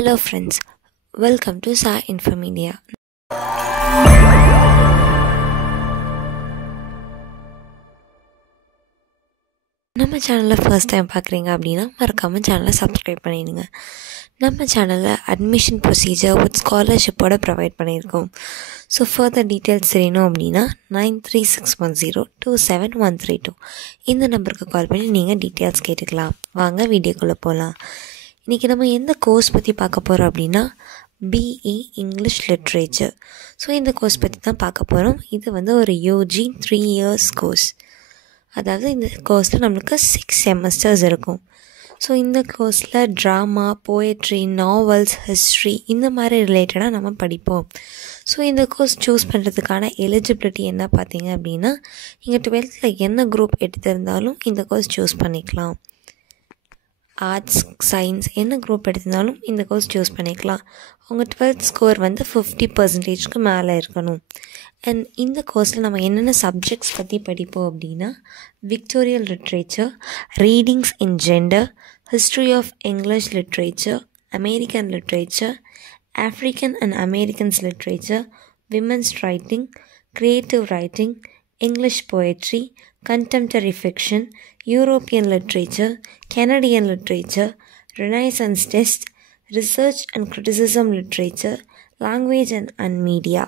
Hello friends, welcome to Sai Infomedia. நம்ம சேனலில் first time பார்க்குறீங்க அப்படின்னா மறக்காமல் சேனலை சப்ஸ்கிரைப் பண்ணிடுங்க. நம்ம சேனலில் அட்மிஷன் ப்ரொசீஜர் வித் ஸ்காலர்ஷிப்போடு ப்ரொவைட் பண்ணியிருக்கோம். ஸோ ஃபர்தர் டீட்டெயில்ஸ் தெரியணும் அப்படின்னா 9361027132 இந்த நம்பருக்கு கால் பண்ணி நீங்கள் டீட்டெயில்ஸ் கேட்டுக்கலாம். வாங்க வீடியோக்குள்ளே போகலாம். இன்றைக்கி நம்ம எந்த கோர்ஸ் பற்றி பார்க்க போகிறோம் அப்படின்னா BE இங்கிலீஷ் லிட்ரேச்சர். ஸோ இந்த கோர்ஸ் பற்றி தான் பார்க்க போகிறோம். இது வந்து ஒரு UG 3 years கோர்ஸ். அதாவது இந்த கோர்ஸில் நம்மளுக்கு 6 செமஸ்டர்ஸ் இருக்கும். ஸோ இந்த கோர்ஸில் ட்ராமா, போயட்ரி, நாவல்ஸ், ஹிஸ்ட்ரி இந்த மாதிரி ரிலேட்டடாக நம்ம படிப்போம். ஸோ இந்த கோர்ஸ் சூஸ் பண்ணுறதுக்கான எலிஜிபிலிட்டி என்ன பார்த்தீங்க அப்படின்னா, நீங்கள் 12th என்ன குரூப் எடுத்திருந்தாலும் இந்த கோர்ஸ் சூஸ் பண்ணிக்கலாம். ஆர்ட்ஸ், சயின்ஸ் என்ன குரூப் எடுத்திருந்தாலும் இந்த கோர்ஸ் சூஸ் பண்ணிக்கலாம். உங்கள் 12th ஸ்கோர் வந்து 50%க்கு மேலே இருக்கணும். அண்ட் இந்த கோர்ஸில் நம்ம என்னென்ன சப்ஜெக்ட்ஸ் பற்றி படிப்போம் அப்படின்னா, Victorian literature, readings in gender, history of English literature, American literature, African and Americans literature, women's writing, creative writing, English poetry, contemporary fiction, European literature, Canadian literature, Renaissance text, research and criticism literature, language and media,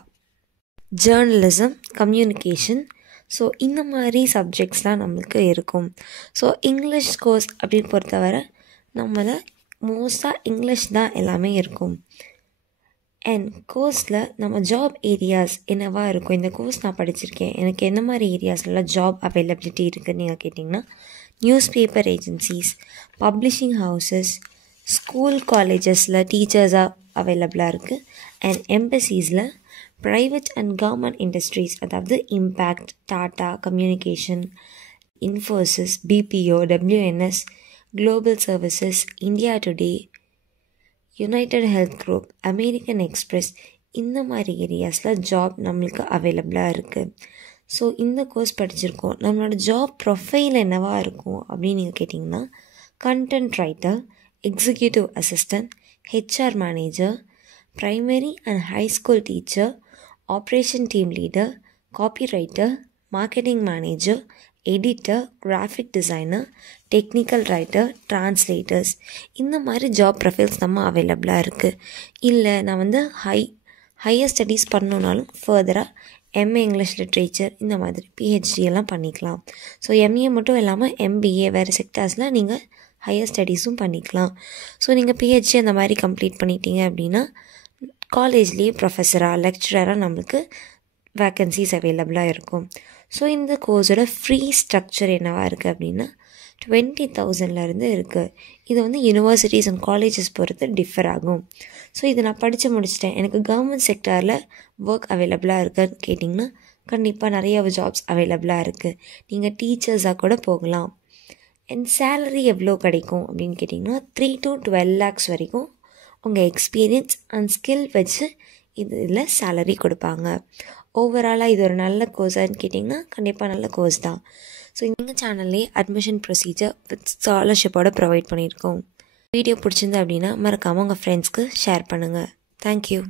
journalism, communication. So இந்த மாதிரி சப்ஜெக்ட்ஸ்லாம் நம்மளுக்கு இருக்கும். So English course அப்படின்னு பொறுத்தவரை நம்மளை மோஸ்ட்டாக English தான் எல்லாமே இருக்கும். அண்ட் கோர்ஸில் நம்ம ஜாப் ஏரியாஸ் என்னவா இருக்கும். இந்த கோர்ஸ் நான் படிச்சிருக்கேன், எனக்கு என்ன மாதிரி ஏரியாஸ்லாம் ஜாப் அவைலபிலிட்டி இருக்குதுன்னு நீங்கள் கேட்டிங்கன்னா, news paper agencies, publishing houses, school காலேஜஸில் டீச்சர்ஸாக அவைலபிளாக இருக்குது. அண்ட் எம்பசிஸில் ப்ரைவேட் அண்ட் கவர்மெண்ட் இண்டஸ்ட்ரீஸ், அதாவது impact, Tata communication, Infosys, BPO, WNS, global services, India Today, United Health Group, American Express இந்த மாதிரி ஏரியாஸில் ஜாப் நம்மளுக்கு அவைலபிளாக இருக்குது. ஸோ இந்த கோர்ஸ் படிச்சிருக்கோம். நம்மளோட ஜாப் ப்ரொஃபைல் என்னவாக இருக்கும் அப்படின்னு நீங்கள் கேட்டிங்கன்னா, content writer, executive assistant, HR manager, primary and high school teacher, operation team leader, copy writer, marketing manager, editor, graphic designer, technical writer, translators இந்த மாதிரி ஜாப் ப்ரொஃபைல்ஸ் நம்ம அவைலபிளாக இருக்குது. இல்லை நான் வந்து ஹையர் ஸ்டடீஸ் பண்ணணுன்னாலும் ஃபர்தராக MA இங்கிலீஷ் லிட்ரேச்சர் இந்த மாதிரி PhD எல்லாம் பண்ணிக்கலாம். ஸோ MA மட்டும் இல்லாமல் MBA வேறு செக்டார்ஸில் நீங்கள் ஹையர் ஸ்டடீஸும் பண்ணிக்கலாம். ஸோ நீங்கள் PhD அந்த மாதிரி கம்ப்ளீட் பண்ணிட்டீங்க அப்படின்னா காலேஜ்லேயே ப்ரொஃபஸராக, லெக்சரராக நம்மளுக்கு வேக்கன்சிஸ் அவைலபிளாக இருக்கும். ஸோ இந்த கோர்ஸோட ஃப்ரீ ஸ்ட்ரக்சர் என்னவாக இருக்குது அப்படின்னா 20,000 இருக்குது. இது வந்து யூனிவர்சிட்டிஸ் அண்ட் காலேஜஸ் பொறுத்து டிஃபர் ஆகும். ஸோ இதை நான் படித்து முடிச்சிட்டேன், எனக்கு கவர்மெண்ட் செக்டாரில் ஒர்க் அவைலபிளாக இருக்குன்னு கேட்டிங்கன்னா கண்டிப்பாக நிறைய ஜாப்ஸ் அவைலபிளாக இருக்குது. நீங்கள் டீச்சர்ஸாக கூட போகலாம். அண்ட் சேலரி எவ்வளோ கிடைக்கும் அப்படின்னு கேட்டிங்கன்னா 3 to 12 lakhs வரைக்கும் உங்கள் எக்ஸ்பீரியன்ஸ் அண்ட் ஸ்கில் வச்சு இதில் சேலரி கொடுப்பாங்க. ஓவராலாக இது ஒரு நல்ல கோர்ஸான்னு கேட்டிங்கன்னா கண்டிப்பாக நல்ல கோர்ஸ் தான். ஸோ எங்கள் சேனல்லே அட்மிஷன் ப்ரொசீஜர் வித் ஸ்காலர்ஷிப்போடு ப்ரொவைட் பண்ணியிருக்கோம். வீடியோ பிடிச்சிருந்து அப்படின்னா மறக்காமல் உங்கள் ஃப்ரெண்ட்ஸ்க்கு ஷேர் பண்ணுங்கள். தேங்க்யூ.